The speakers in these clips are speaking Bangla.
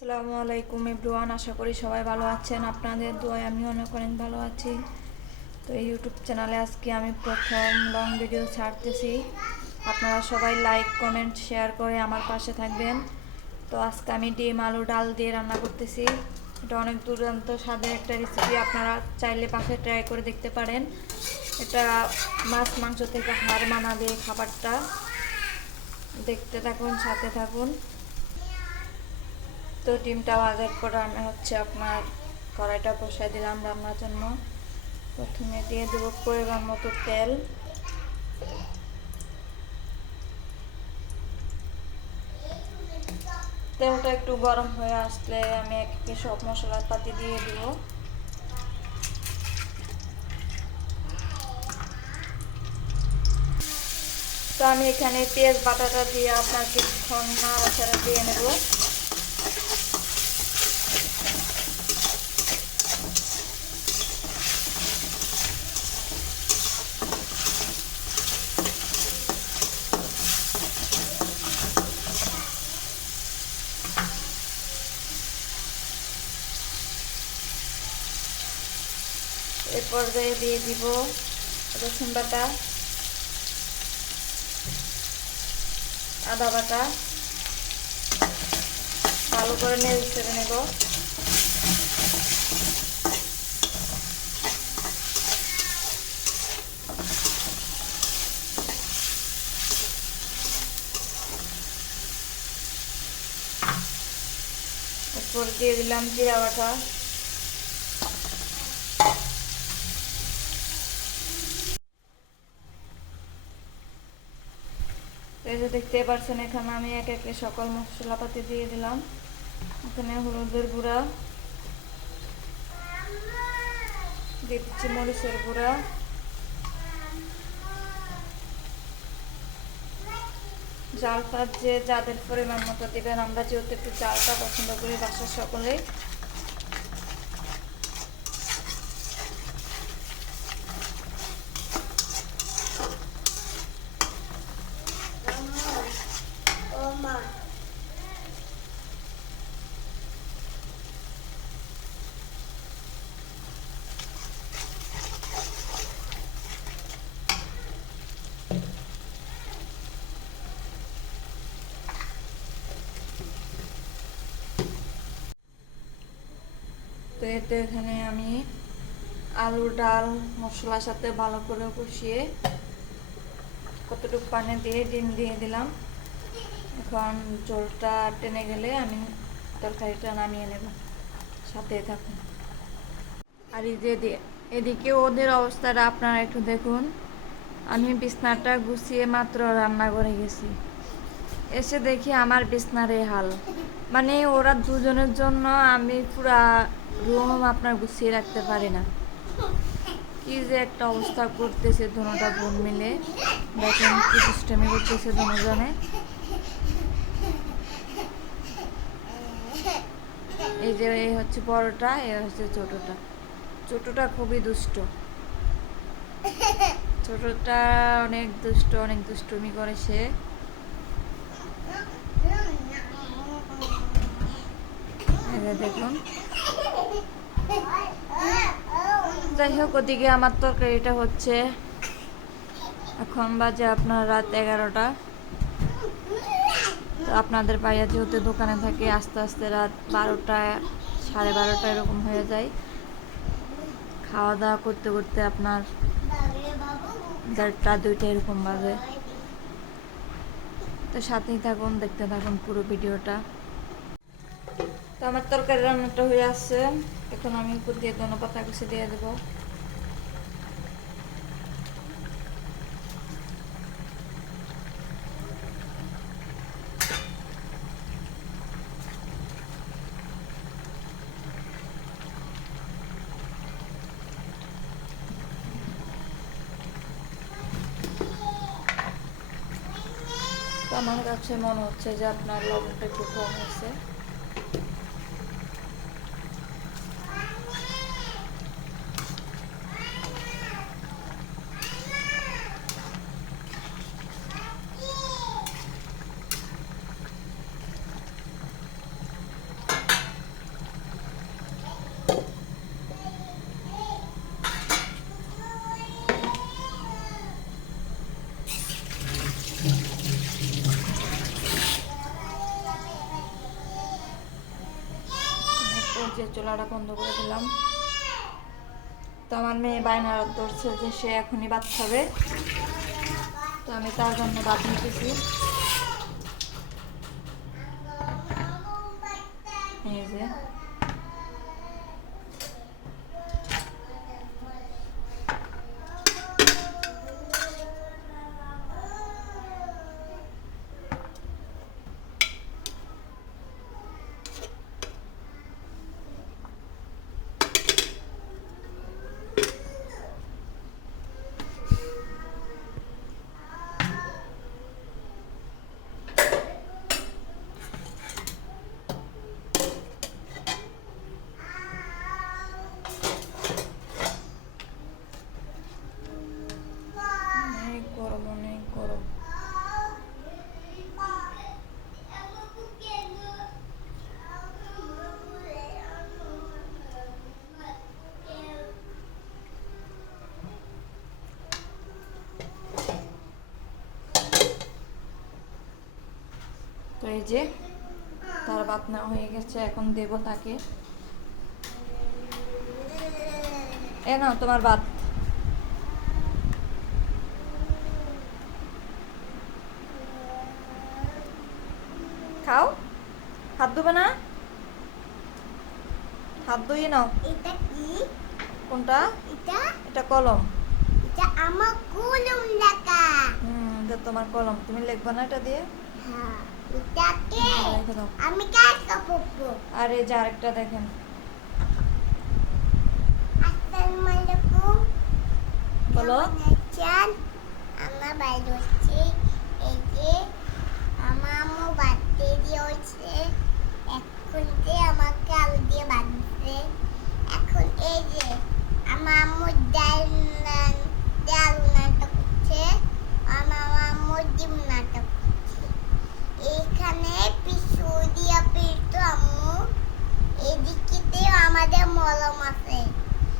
আসসালামু আলাইকুম এভরিওয়ান, আশা করি সবাই ভালো আছেন। আপনাদের দোয়ায় আমি অনেক অনেক ভালো আছি। তো এই ইউটিউব চ্যানেলে আজকে আমি প্রথম লং ভিডিও ছাড়তেছি। আপনারা সবাই লাইক কমেন্ট শেয়ার করে আমার পাশে থাকবেন। তো আজকে আমি ডিম আলু ডাল দিয়ে রান্না করতেছি। এটা অনেক দুর্দান্ত স্বাদের একটা রেসিপি, আপনারা চাইলে বাসায় ট্রাই করে দেখতে পারেন। এটা মাছ মাংস থেকে হার মানাবে খাবারটা। দেখতে থাকুন, সাথে থাকুন। তো ডিমটা ভাজার পর আমি আপনার কড়াইটা বসাই দিলাম রান্নার জন্য। প্রথমে দিয়ে দেবো পরিমাণ মতো তেল। তেলটা একটু গরম হয়ে আসলে আমি একে সব মশলাপাতি দিয়ে দিব। তো আমি এখানে পেঁয়াজ বাটাটা দিয়ে আপনার কিছুক্ষণ নাড়াচাড়া দিয়ে নেব। এর পর্যায়ে দিয়ে দিব রসুন বাটা, আদা বাটা, ভালো করে নেড়ে ছেড়ে নেব। এরপর দিয়ে দিলাম জিরা বাটা। এই যে দেখতে পাচ্ছেন, এখানে আমি একে একে সকল মশলাপাতি দিয়ে দিলাম। এখানে হলুদের গুঁড়া দিয়ে দিচ্ছি, মরিচের গুঁড়া, জালটা যে যাদের পরিমাণ মতো দিবেন। আমরা যেহেতু একটু জালটা পছন্দ করি বাসার সকলেই। তো এতে এখানে আমি আলু ডাল মশলার সাথে ভালো করে কষিয়ে কতটুকু পানি দিয়ে ডিম দিয়ে দিলাম। এখন ঝোলটা টেনে গেলে আমি তরকারিটা নামিয়ে নেব। সাথে থাকুন। আর এই যে এদিকে ওদের অবস্থাটা আপনারা একটু দেখুন। আমি বিছনাটা গুছিয়ে মাত্র রান্না করে গেছি, এসে দেখি আমার বিছনার এই হাল। মানে ওরা দুজনের জন্য আমি পুরা রুম আপনার গুছিয়ে রাখতে পারি না। কি যে একটা অবস্থা করতেছে দুটা বোন মিলে। দেখেন কি দুষ্টামি করতেছে দুজনে। এই যে এই হচ্ছে বড়টা, এই হচ্ছে ছোটটা। ছোটটা খুবই দুষ্ট, ছোটটা অনেক দুষ্ট, অনেক দুষ্টুমি করে সে। দেখুন, যাই হোক, ওদিকে আমার তরকারিটা হচ্ছে। এখন বাজে আপনার রাত 11টা। তো আপনাদের ভাইয়া যেহেতু দোকানে থাকে, আস্তে আস্তে রাত 12টা 12:30 এরকম হয়ে যায়। খাওয়া দাওয়া করতে করতে আপনার 1:30 2টা এরকম বাজে। তো সাথেই থাকুন, দেখতে থাকুন পুরো ভিডিওটা। তো আমার তরকারি রান্নাটা হয়ে আসছে। এখন আমি উপর দিয়ে ধনেপাতা কুচি দিয়ে দেবো। তো আমার কাছে মনে হচ্ছে যে আপনার লবণটা একটু কম হয়েছে। যে চুলাটা বন্ধ করে দিলাম। তো আমার মেয়ে বায়না ধরছে যে সে এখনই ভাত খাবে, তো আমি তার জন্য ভাত নিতেছি। এই যে অনেক গরম, অনেক গরম। তো এই যে তার ভাত না হয়ে গেছে, এখন দেব তাকে। এ নাও তোমার ভাত। খাও, হাত ধোবে না, হাত ধুয়ে নাও। এটা কি? কোনটা? এটা এটা কলম। এটা আমার কলম লেখা। এটা তোমার কলম, তুমি লিখবা না এটা দিয়ে? হ্যাঁ, এটাকে রেখে দাও। আমি কাটতে পারবো। আর এই যে আরেকটা দেখেন। আসসালামু আলাইকুম। বলো। কেমন আছেন? আমার বাইরে হচ্ছে এই যে আমার আম্মু বার্থডে দিয়েছে। এখন যে আমাকে আলু দিয়ে বাঁধছে। এখন এই যে আমার আম্মু ডাল আলু নাটক করছে, আমার আম্মু ডিম নাটক করছে। এইখানে পিছু দিয়ে পিছু আম্মু এদিকে আমাদের মলম আছে।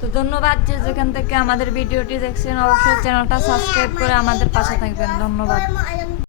তো ধন্যবাদ যে যেখান থেকে আমাদের ভিডিওটি দেখছেন, অবশ্যই চ্যানেলটা সাবস্ক্রাইব করে আমাদের পাশে থাকবেন। ধন্যবাদ।